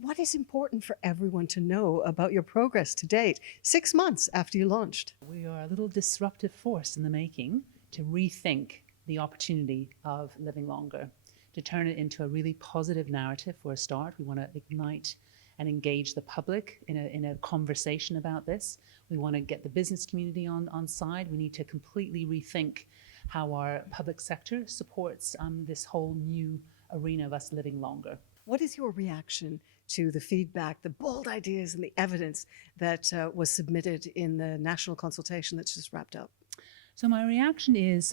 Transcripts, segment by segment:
What is important for everyone to know about your progress to date, 6 months after you launched? We are a little disruptive force in the making to rethink the opportunity of living longer, to turn it into a really positive narrative for a start. We want to ignite and engage the public in a conversation about this. We want to get the business community on side. We need to completely rethink how our public sector supports this whole new arena of us living longer. What is your reaction to the feedback, the bold ideas, and the evidence that was submitted in the national consultation that's just wrapped up? So my reaction is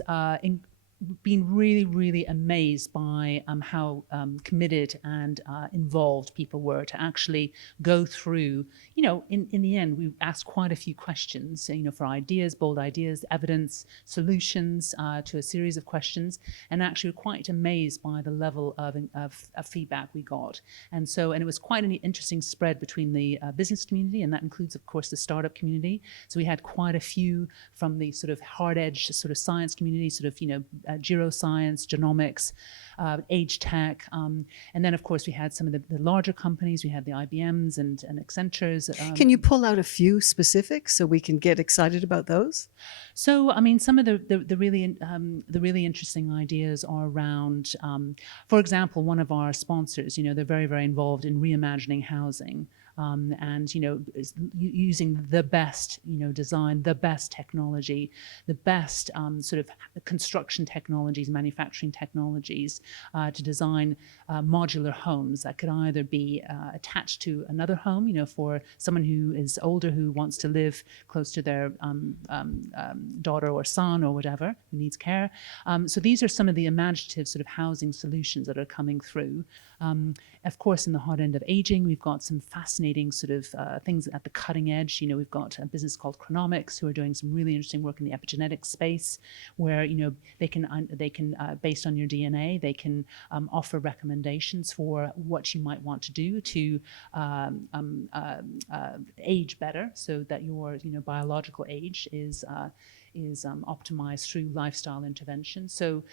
being really, really amazed by how committed and involved people were to actually go through, in the end, we asked quite a few questions, for ideas, bold ideas, evidence, solutions to a series of questions, and actually were quite amazed by the level of feedback we got. And it was quite an interesting spread between the business community, and that includes, of course, the startup community. So we had quite a few from the sort of hard-edged sort of science community, sort of, geroscience, genomics, age tech. And then, of course, we had some of the larger companies. We had the IBMs and Accentures. Can you pull out a few specifics so we can get excited about those? So, some of the really interesting ideas are around, for example, one of our sponsors, they're very, very involved in reimagining housing. And using the best design, the best technology, the best sort of construction technologies, manufacturing technologies to design modular homes that could either be attached to another home, for someone who is older who wants to live close to their daughter or son or whatever who needs care. So these are some of the imaginative sort of housing solutions that are coming through. Of course, in the hot end of aging, we've got some fascinating sort of things at the cutting edge. We've got a business called Chronomics who are doing some really interesting work in the epigenetic space, where they can based on your DNA, they can offer recommendations for what you might want to do to age better, so that your biological age is optimized through lifestyle intervention. So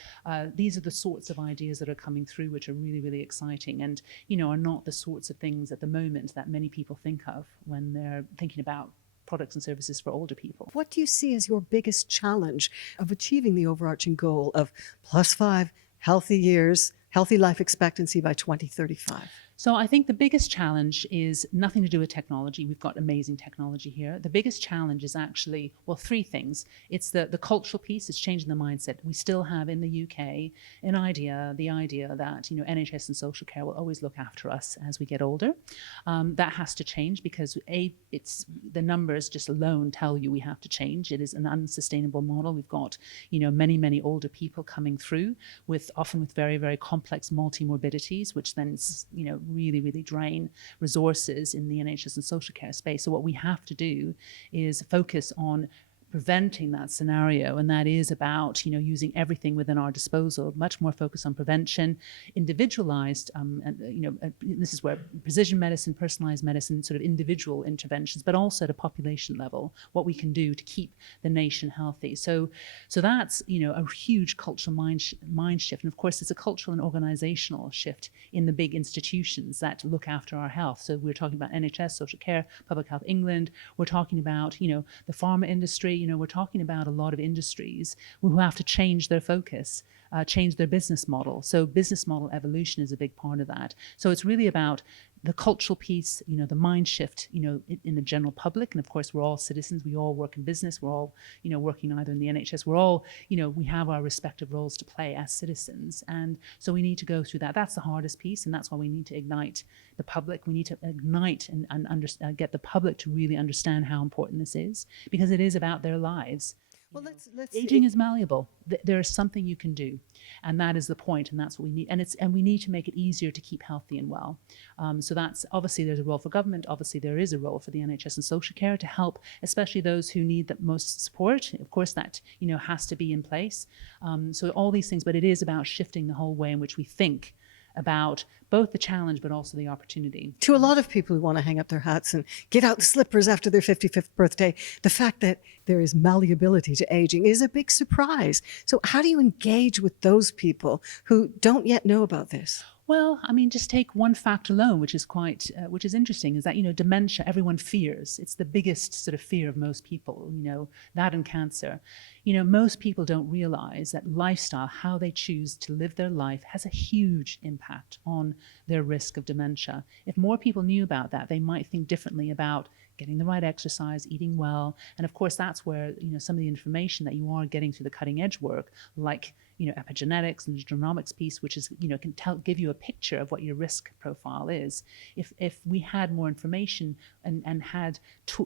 these are the sorts of ideas that are coming through, which are really, really exciting, and are not the sorts of things at the moment that many people think of when they're thinking about products and services for older people. What do you see as your biggest challenge of achieving the overarching goal of +5 healthy years, healthy life expectancy by 2035? So I think the biggest challenge is nothing to do with technology. We've got amazing technology here. The biggest challenge is actually, well, three things. It's the cultural piece. It's changing the mindset. We still have in the UK the idea that NHS and social care will always look after us as we get older. That has to change because it's the numbers just alone tell you we have to change. It is an unsustainable model. We've got many older people coming through often with very, very complex multi-morbidities, which then really drain resources in the NHS and social care space. So what we have to do is focus on preventing that scenario, and that is about using everything within our disposal, much more focus on prevention, individualized, this is where precision medicine, personalized medicine, sort of individual interventions, but also at a population level, what we can do to keep the nation healthy. So that's a huge cultural mind shift, and of course it's a cultural and organizational shift in the big institutions that look after our health. So we're talking about NHS, social care, Public Health England. We're talking about the pharma industry. We're talking about a lot of industries who have to change their focus, change their business model. So business model evolution is a big part of that. So it's really about the cultural piece, the mind shift, in the general public. And of course, we're all citizens. We all work in business. We're all, working either in the NHS. We're all, we have our respective roles to play as citizens. And so we need to go through that. That's the hardest piece. And that's why we need to ignite the public. We need to ignite and get the public to really understand how important this is, because it is about their lives. Well, let's aging is malleable. There is something you can do, and that is the point, and that's what we need. And we need to make it easier to keep healthy and well. So that's obviously there's a role for government. Obviously there is a role for the NHS and social care to help, especially those who need the most support. Of course, that has to be in place. So all these things, but it is about shifting the whole way in which we think about both the challenge but also the opportunity. To a lot of people who want to hang up their hats and get out the slippers after their 55th birthday, the fact that there is malleability to aging is a big surprise. So how do you engage with those people who don't yet know about this? Well, I mean, just take one fact alone, which is interesting, is that, dementia, everyone fears. It's the biggest sort of fear of most people, that and cancer. Most people don't realize that lifestyle, how they choose to live their life, has a huge impact on their risk of dementia. If more people knew about that, they might think differently about getting the right exercise, eating well. And of course, that's where, some of the information that you are getting through the cutting edge work, like, epigenetics and the genomics piece, which is, can give you a picture of what your risk profile is. If we had more information and had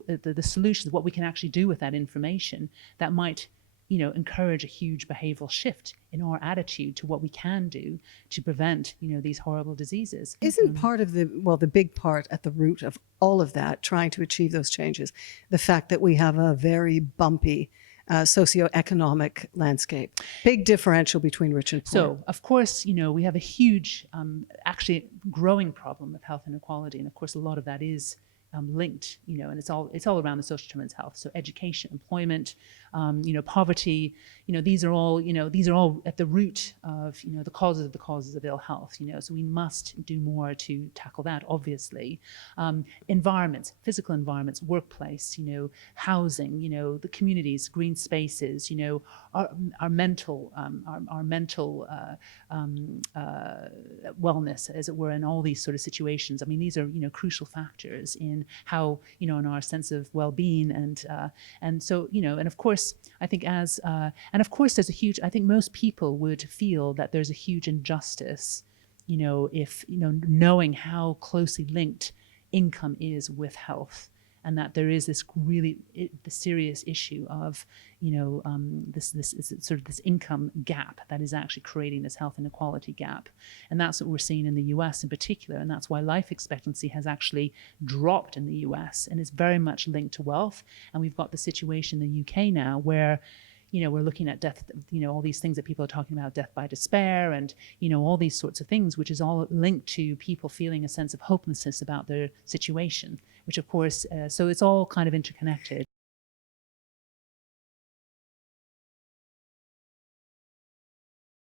the solutions, what we can actually do with that information, that might, encourage a huge behavioral shift in our attitude to what we can do to prevent, these horrible diseases. Isn't part of the big part at the root of all of that, trying to achieve those changes, the fact that we have a very bumpy socioeconomic landscape, big differential between rich and poor? So, of course, we have a huge, actually growing problem of health inequality. And of course, a lot of that is linked, and it's all around the social determinants of health. So education, employment, poverty, these are all at the root of, the causes of ill health, so we must do more to tackle that, obviously. Environments, physical environments, workplace, housing, the communities, green spaces, our mental wellness, as it were, in all these sort of situations. I mean, these are, crucial factors in how, in our sense of well-being, and so, and of course, I think and of course, there's a huge, I think most people would feel that there's a huge injustice, if, knowing how closely linked income is with health, and that there is this the serious issue of, this income gap that is actually creating this health inequality gap. And that's what we're seeing in the US in particular. And that's why life expectancy has actually dropped in the US and is very much linked to wealth. And we've got the situation in the UK now where, we're looking at death, all these things that people are talking about, death by despair, and, all these sorts of things, which is all linked to people feeling a sense of hopelessness about their situation, which of course, so it's all kind of interconnected.